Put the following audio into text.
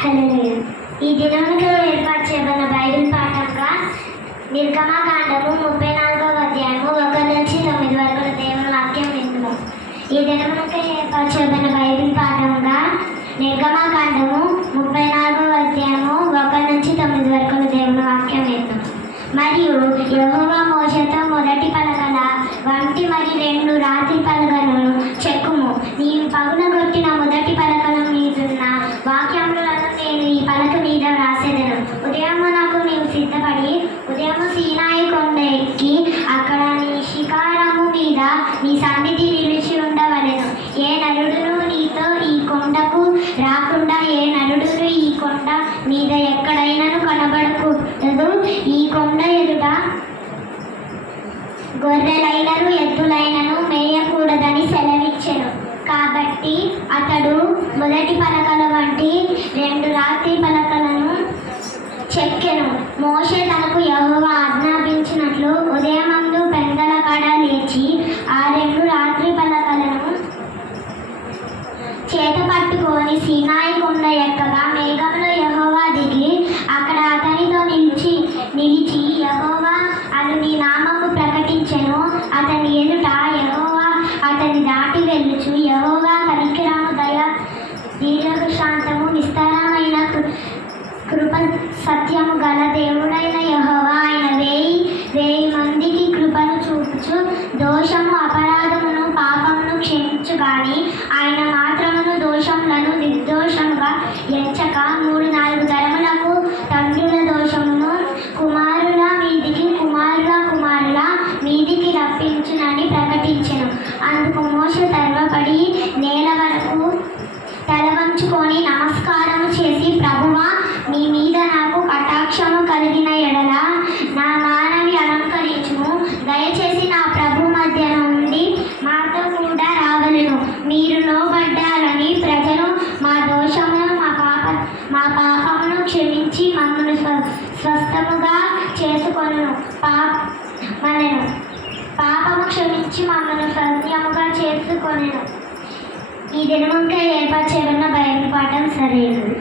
హల్లెలూయా. ఈ దినమునకు ఏర్పాటు చేయబడిన బైబిల్ పాఠంగా నిర్గమకాండము 34వ అధ్యాయము 1 నుంచి 9 వరకు దేవుని వాక్యం విందుము. ఈ దినమునకు ఏర్పాటు చేయబడిన బైబిల్ పాఠంగా నిర్గమకాండము 34వ అధ్యాయము 1 నుంచి 9 వరకు దేవుని వాక్యం విందుము. మరియు యెహోవా మోషేతో మొదటి పలకల వంటి మరి 2 రాతి పలకలను చెక్కుము. నీవు పగులగొట్టిన మొదటి పలకల మీదున్న వాక్యములను నేను ఈ పలక మీద వ్రాసేదను. ఉదయమునకు నీవు సిద్ధపడి ఉదయము సీనాయి కొండ ఎక్కి అక్కడ నీ శిఖరము మీద నీ సన్నిధి నిలిచి ఉండవలెను. ఏ నరుడును నీతో ఈ కొండకు రాకుండా ఏ నరుడును ఈ కొండ మీద ఎక్కడైనాను కనబడకూడదు. ఈ కొండ ఎదుట గొర్రెలైనను ఎద్దులైనను మేయకూడదని సెలవిచ్చెను. కాబట్టి అతడు మొదటి పలకల వంటి 2 రాతి పలకలను చెక్కెను. మోషే తనకు యెహోవా ఆజ్ఞాపించినట్లు ఉదయమందు పెందల కాడ లేచి ఆ 2 రాత్రి పలకలను చేత పట్టుకొని సీనాయి కొండ ఎక్కగా మేఘంలో యెహోవా దిగి అక్కడ అతనితో నిలిచి యెహోవా అను నీ నామము ప్రకటించెను. అతని ఎదుట యెహోవా అతని దాటి వెళ్ళుచు యెహోవా కనికరము దయ దీర్ఘశాంతము విస్తారమైన కృప సత్యము గల దేవుడైన యెహోవా ఆయన వేయి మందికి కృపను చూపుచు దోషము అపరాధమును పాపమును క్షమించు గాని ఆయన మాత్రమును దోషములను నిర్దోషముగా ఎంచక 3-4 తరములకు తండ్రుల దోషమును కుమారుల మీదికి రప్పించునని ప్రకటించెను. అందుకు మోషే తర్వపడి నేల వరకు తల వంచుకొని నమస్కారము చేసి ప్రభువా నీ మీద నాకు కటాక్షము కలిగిన ఎడల నా మానవి అలంకరించుము. దయచేసి నా ప్రభు మధ్య నుండి మాతో కూడా రావలెను. మీరు లోబడ్డారని ప్రజలు మా దోషమును మా పాపమును క్షమించి మమ్మను స్వస్థముగా చేసుకొనును. పాపము క్షమించి మమ్మల్ని సత్యముగా చేసుకొనెను. ఈ దినముగా ఏర్పాటు చేయబడిన బైబిల్ పాఠం సరైనది.